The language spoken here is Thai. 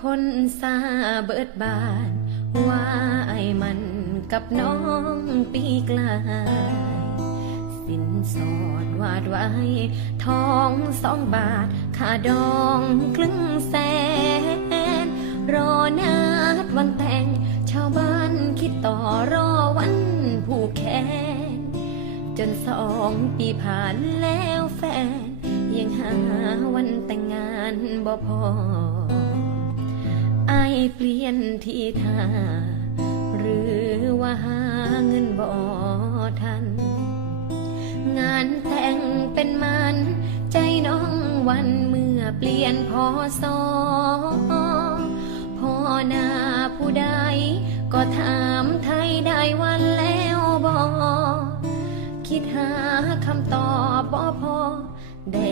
คนซาเบิดบาน ว่าไอ้มันกับน้องปีกลาย สินสอดวาดไว้ทองสองบาทค่าดองครึ่งแสน รอนัดวันแต่ง ชาวบ้านคิดต่อรอวันผูกแขนจนสองปีผ่านแล้วแฟน ยังหาวันแต่งงานบ่พอ อายเปลี่ยนที่ท่าหรือว่าหาเงินบ่ทัน งานแต่งเป็นมัน ใจน้องวันเมื่อเปลี่ยนพอสอพอหน้าผู้ใดก็ถามไทยได้วันแล้วบอคิดหาคำตอบบ่พอได้